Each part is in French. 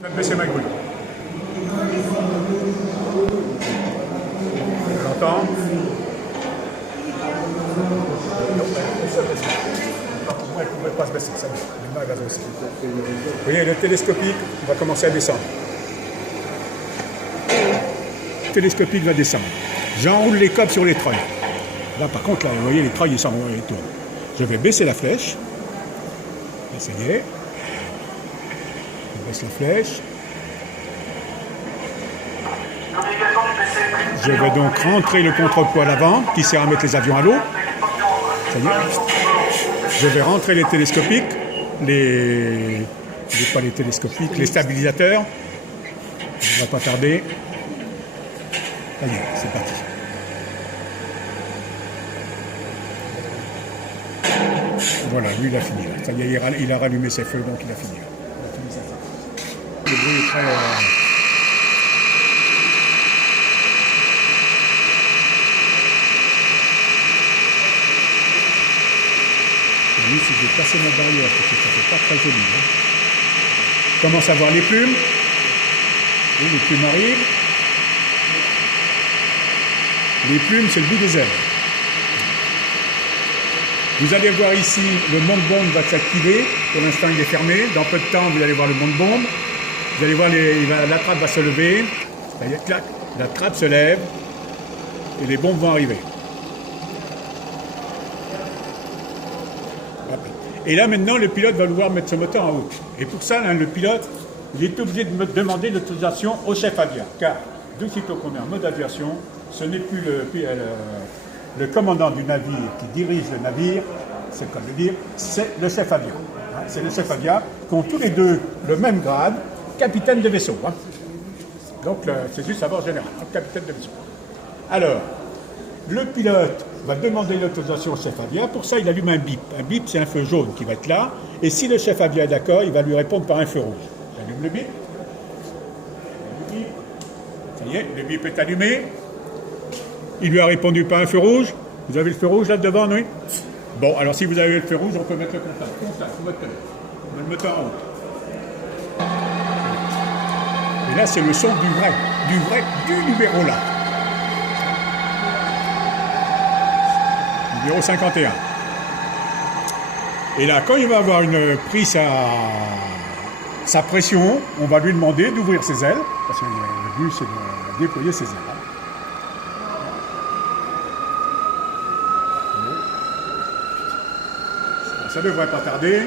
Je vais baisser ma grue. J'entends. Moi, elle ne pouvait pas se baisser, ça va. Les mains, elles aussi. Vous voyez, le télescopique va commencer à descendre. Le télescopique va descendre. J'enroule les câbles sur les treuils. Là, par contre, là, vous voyez, les treuils, ils tournent. Je vais baisser la flèche. Là, ça y est. Je baisse la flèche. Je vais donc rentrer le contrepoids à l'avant, qui sert à mettre les avions à l'eau. Ça y est. Je vais rentrer les télescopiques, pas les télescopiques, les stabilisateurs. Ça ne va pas tarder. Ça y est, c'est parti. Voilà, lui il a fini. Ça y est, il a rallumé ses feux, donc il a fini. Le bruit est très... Lui, si j'ai cassé ma barrière, parce que ça fait pas très joli. Hein. Je commence à voir les plumes. Oui, les plumes arrivent. Les plumes, c'est le bout des ailes. Vous allez voir ici, le monte-bombe va s'activer. Pour l'instant, il est fermé. Dans peu de temps, vous allez voir le monte-bombe. Vous allez voir, la trappe va se lever. C'est-à-dire, clac, la trappe se lève. Et les bombes vont arriver. Et là, maintenant, le pilote va vouloir mettre ce moteur en route. Et pour ça, là, le pilote, il est obligé de me demander l'autorisation au chef avion. Car, d'aussitôt qu'on est en mode aviation, ce n'est plus le commandant du navire qui dirige le navire, c'est comme le dire, c'est le chef avion. Hein, c'est le chef avion qui ont tous les deux le même grade, capitaine de vaisseau. Hein. Donc, c'est juste savoir général, capitaine de vaisseau. Alors, le pilote va demander l'autorisation au chef avion. Pour ça, il allume un bip. Un bip, c'est un feu jaune qui va être là. Et si le chef avion est d'accord, il va lui répondre par un feu rouge. J'allume le bip. Ça y est, le bip est allumé. Il lui a répondu par un feu rouge. Vous avez le feu rouge là devant, oui? Bon, alors si vous avez le feu rouge, on peut mettre le contact. Contact, on va le mettre en route. Et là, c'est le son du numéro là. Numéro 51. Et là, quand il va avoir pris sa pression, on va lui demander d'ouvrir ses ailes, parce que le but c'est de déployer ses ailes. Ça ne devrait pas tarder.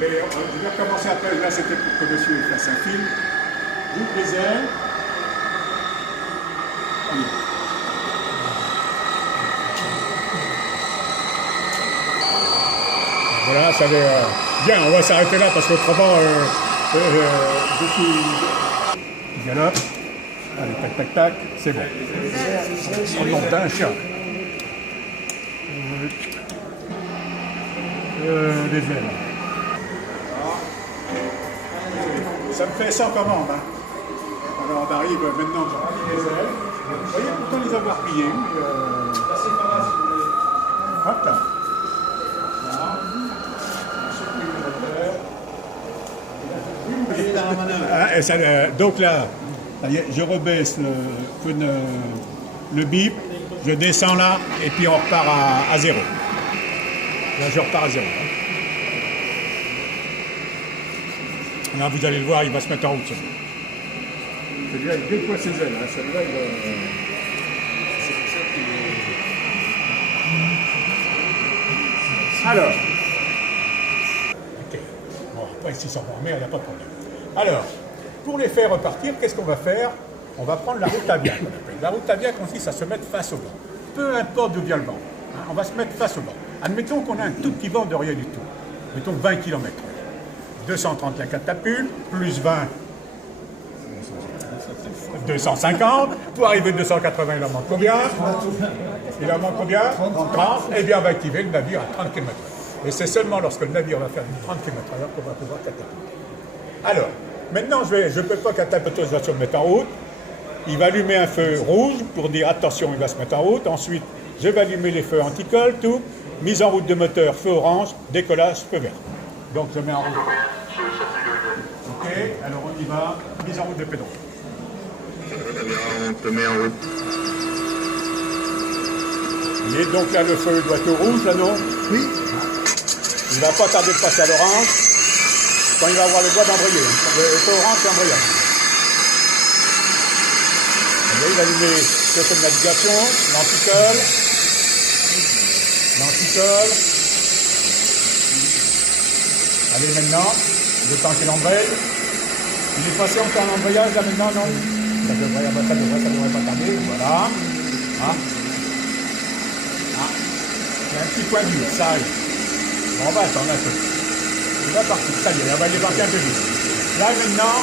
Mais je vais recommencer après. Là, c'était pour que monsieur fasse un film. J'ouvre les ailes. Oui. Voilà, ça va bien, on va s'arrêter là parce qu'autrement, je suis... Galope. Allez, tac, tac, tac, c'est bon. On monte un chien. Les ailes. Ça me fait 100 commandes. Hein. Alors on arrive maintenant, j'ai rempli les ailes. Vous voyez, pourtant les avoir pliées. Hop là. Donc là, je rebaisse le bip, je descends là, et puis on repart à zéro. Là, je repars à zéro. Là, vous allez le voir, il va se mettre en route. Celui-là, il déploie ses ailes. Hein. Celui-là, Alors. Ok. Bon, après, s'ils sont formés, il n'y a pas de problème. Alors, pour les faire repartir, qu'est-ce qu'on va faire? On va prendre la route aviaire. La route aviaire consiste à se mettre face au vent. Peu importe d'où vient le vent. Hein, on va se mettre face au vent. Admettons qu'on a un tout petit vent de rien du tout. Mettons 20 km. 230 la catapule, plus 20, 250. Pour arriver à 280, il en manque combien? Il en manque combien? 30. Eh bien, on va activer le navire à 30 km. Et c'est seulement lorsque le navire va faire 30 km/h qu'on va pouvoir catapulter. Alors, maintenant, je ne peux pas catapulter, je vais se mettre en route. Il va allumer un feu rouge pour dire attention, il va se mettre en route. Ensuite, je vais allumer les feux anti-colle, tout. Mise en route de moteur, feu orange, décollage, feu vert. Donc je mets en route. Ok. on y va, mise en route de pédon. On te met en route. Et donc là, le feu doit être rouge, là, non? Oui. Il ne va pas tarder de passer à l'orange. Quand il va avoir le doigt d'embrayer. Le feu orange, c'est embrayage. Il va allumer le feu de navigation, l'anticole. L'anticole. Allez, maintenant, le temps qu'il embraye. Il est passé encore en embrayage, là, maintenant, non? Ça devrait pas tarder. Voilà. Ah. Ah. Il y a un petit point dur, ça arrive. Bon, on va attendre un peu. Il va partir, ça y est, on va débarquer un peu vite. Là maintenant,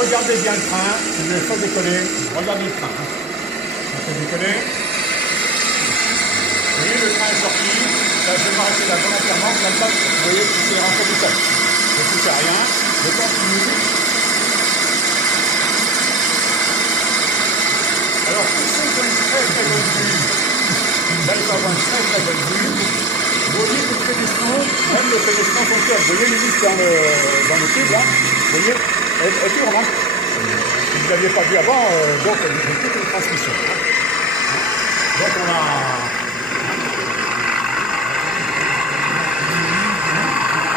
regardez bien le train, je vais le faire décoller, regardez le train. On fait décoller. Vous voyez, le train est sorti, là, je vais m'arrêter là volontairement, comme ça, vous voyez, c'est rentré tout seul. Je ne touche à rien, je continue. Alors, pour ceux qui ont une très très bonne vue, là, il faut avoir une très très bonne vue. Vous voyez que le pédestron, même le pédestron fonctionne. Vous voyez les vis dans le tube là, vous voyez, elle tourne. Hein. Si vous ne l'aviez pas vu avant, donc elle est toute une transmission. Donc on a.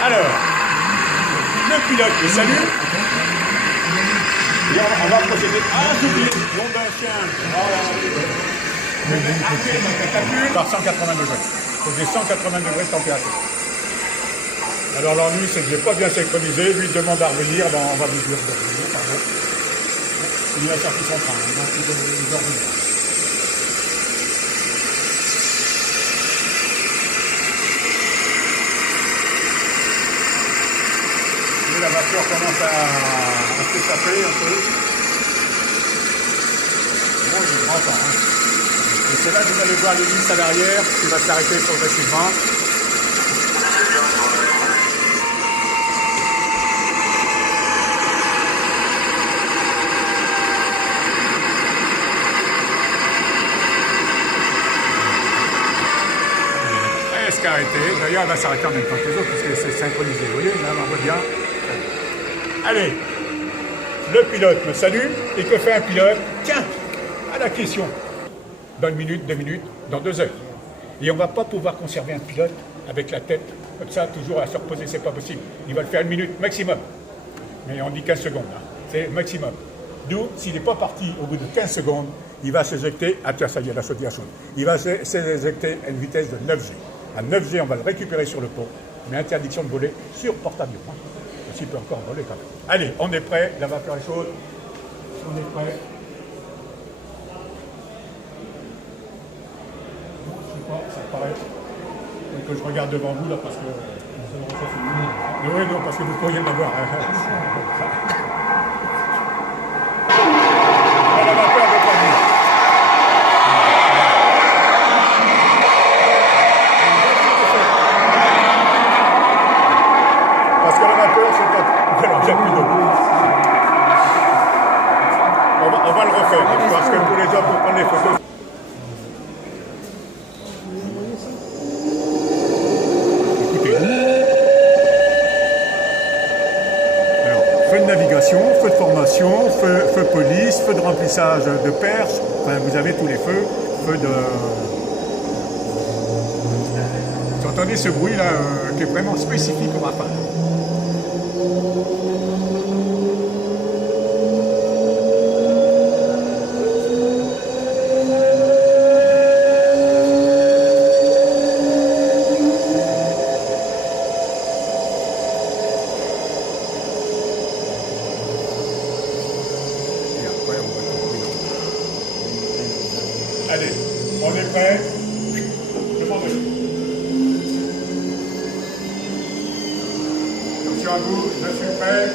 Alors, le pilote le salue. Et on va procéder. Ah, j'ai oublié, l'onde d'un chien. Par 180 degrés. Il faut que j'ai 180 degrés de température. Alors l'ennui, c'est que je n'ai pas bien synchronisé. Lui, il demande à revenir. Ben, on va lui dire de revenir, pardon. Il a sorti son train, donc il doit revenir. Et la voiture commence à s'échapper un peu. Bon, il est grand temps, hein. Et c'est là que vous allez voir l'hélice à l'arrière qui va s'arrêter progressivement. Elle s'est arrêtée. D'ailleurs, elle va s'arrêter en même temps que les autres puisque c'est synchronisé. Vous voyez, là, on voit bien. Allez, le pilote me salue. Et que fait un pilote? Tiens, à la question. Dans 1 minute, 2 minutes, dans 2 heures. Et on ne va pas pouvoir conserver un pilote avec la tête comme ça, toujours à se reposer, c'est pas possible. Il va le faire 1 minute maximum. Mais on dit 15 secondes, hein. C'est maximum. D'où, s'il n'est pas parti au bout de 15 secondes, il va s'éjecter, ah tiens, ça y est, la chaudière chaude. Il va s'éjecter à une vitesse de 9G. À 9G, on va le récupérer sur le pont, mais interdiction de voler sur porte-avions. Hein. Parce qu'il peut encore voler quand même. Allez, on est prêt, la vapeur est chaude. On est prêt. Ça paraît. Et que je regarde devant vous là parce que. Oui, non, parce que vous pourriez m'avoir. La vapeur ne veut pas venir. Parce que la vapeur, c'est pas. Voilà, il n'y a plus d'eau. On va le refaire, parce que pour les gens, pour prendre les photos. Feu de navigation, feu de formation, feu police, feu de remplissage de perches, enfin vous avez tous les feux, feu de... Vous entendez ce bruit là qui est vraiment spécifique au Rafale. Allez, on est prêt. Demandez. Attention à vous, je suis prêt.